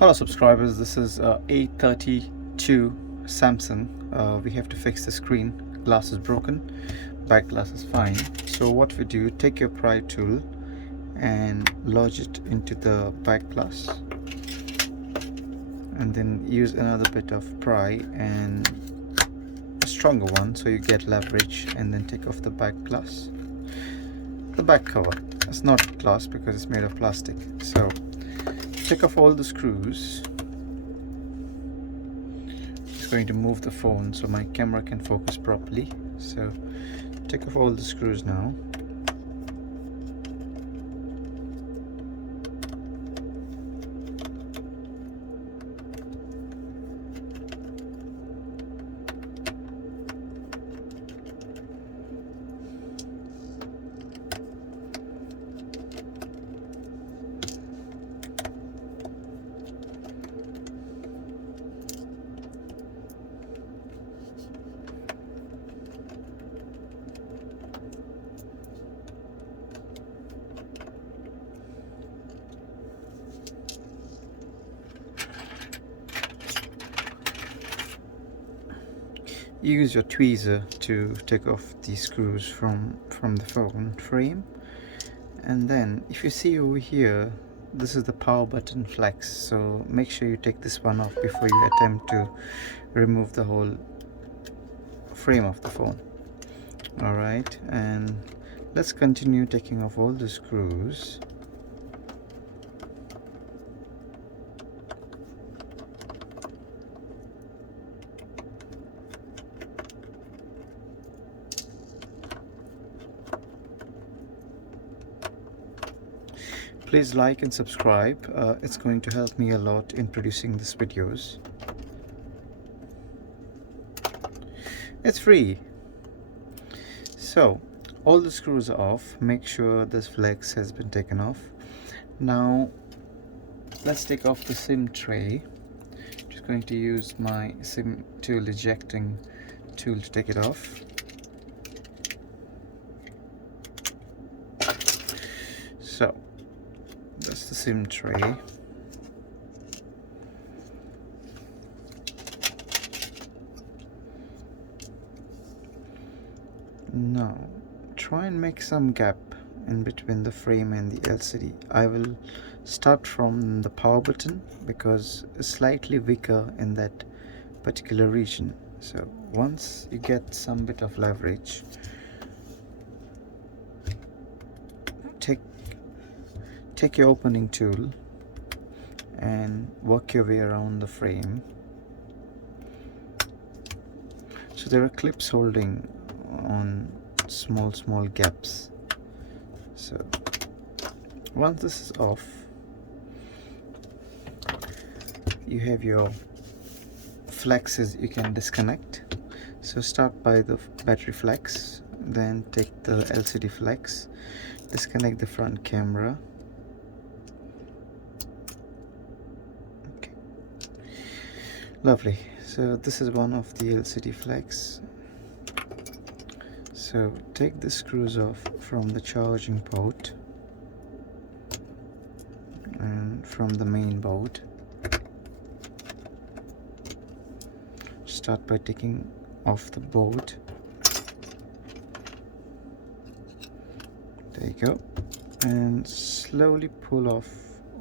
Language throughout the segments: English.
Hello subscribers, this is A32 Samsung. We have to fix the screen. Glass is broken, back glass is fine. So what we do, take your pry tool and lodge it into the back glass, and then use another bit of pry and a stronger one so you get leverage, and then take off the back glass, the back cover. It's not glass because it's made of plastic. So take off all the screws. Just going to move the phone so my camera can focus properly. So take off all the screws now. Use your tweezer to take off the screws from the phone frame, and then if you see over here, this is the power button flex, so make sure you take this one off before you attempt to remove the whole frame of the phone. Alright, and let's continue taking off all the screws. Please like and subscribe. It's going to help me a lot in producing these videos. It's free. So all the screws are off. Make sure this flex has been taken off. Now let's take off the SIM tray. Just going to use my SIM tool ejecting tool to take it off. So that's the SIM tray. Now try and make some gap in between the frame and the LCD. I will start from the power button because it's slightly weaker in that particular region. So once you get some bit of leverage, take your opening tool and work your way around the frame. So there are clips holding on small gaps. So once this is off, you have your flexes you can disconnect. So start by the battery flex, then take the LCD flex, disconnect the front camera. Okay, lovely. So this is one of the LCD flex. So take the screws off from the charging port and from the main board. Start by taking off the board. There you go. And slowly pull off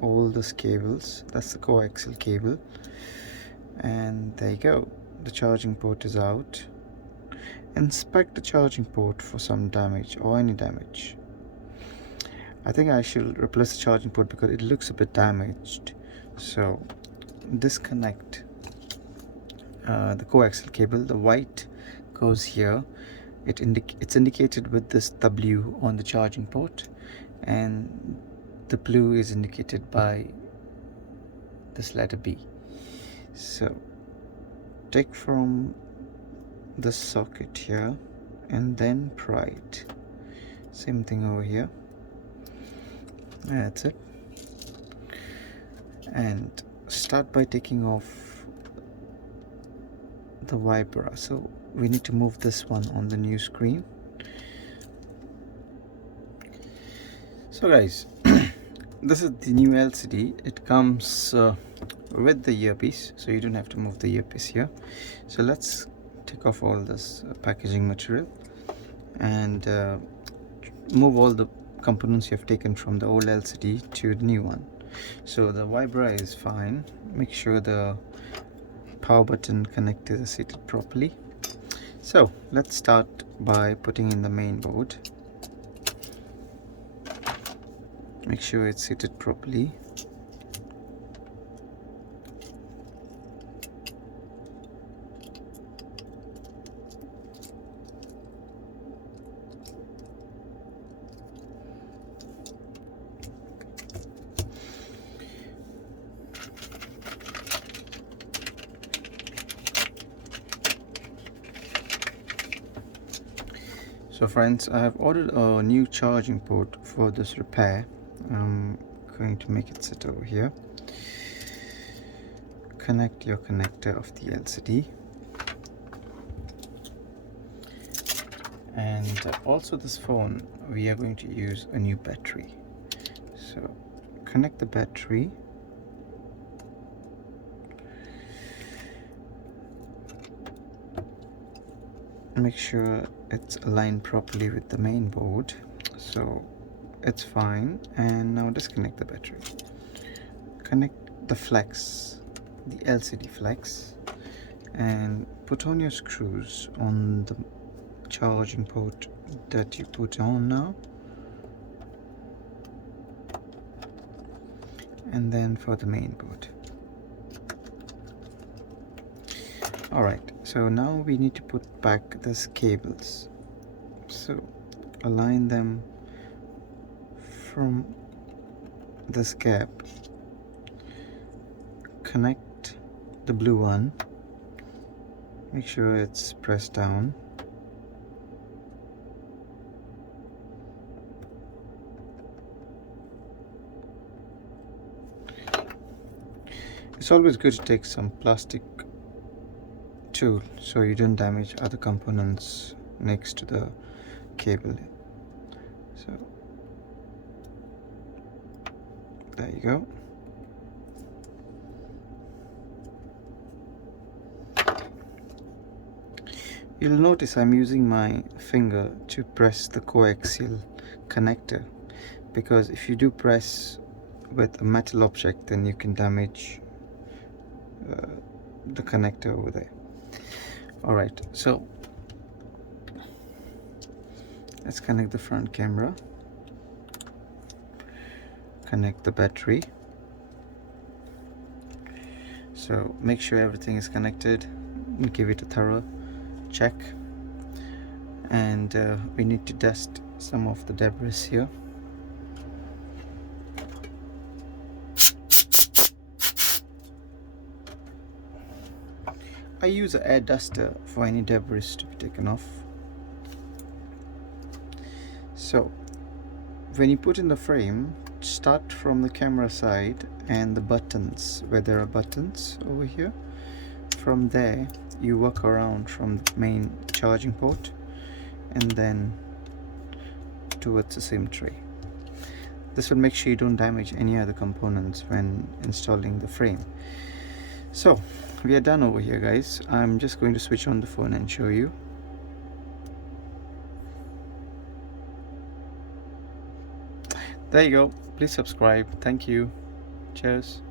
all these cables. That's the coaxial cable. And there you go. The charging port is out. Inspect the charging port for some damage or any damage. I think I should replace the charging port because it looks a bit damaged. So disconnect the coaxial cable. The white goes here. It's indicated with this W on the charging port, and the blue is indicated by this letter B. So take from the socket here and then pry it. Same thing over here. That's it. And start by taking off the wiper. So we need to move this one on the new screen. So guys, this is the new LCD. It comes with the earpiece, so you don't have to move the earpiece here. So let's take off all this packaging material and move all the components you have taken from the old LCD to the new one. So the vibra is fine. Make sure the power button connectors are seated properly. So let's start by putting in the main board. Make sure it's seated properly. So friends, I have ordered a new charging port for this repair. I'm going to make it sit over here. Connect your connector of the LCD. And also this phone, we are going to use a new battery. So connect the battery. Make sure it's aligned properly with the main board, so it's fine. And now disconnect the battery. Connect the flex, the LCD flex, and put on your screws on the charging port that you put on now. And then for the main board. Alright, so now we need to put back these cables. So align them from this gap. Connect the blue one. Make sure it's pressed down. It's always good to take some plastic tool so you don't damage other components next to the cable. So there you go. You'll notice I'm using my finger to press the coaxial connector, because if you do press with a metal object, then you can damage the connector over there. Alright, so let's connect the front camera, connect the battery. So make sure everything is connected and give it a thorough check. And we need to dust some of the debris here. I use an air duster for any debris to be taken off. So when you put in the frame, start from the camera side and the buttons, where there are buttons over here. From there you work around from the main charging port and then towards the symmetry. This will make sure you don't damage any other components when installing the frame. So we are done over here, guys. I'm just going to switch on the phone and show you. There you go. Please subscribe. Thank you. Cheers.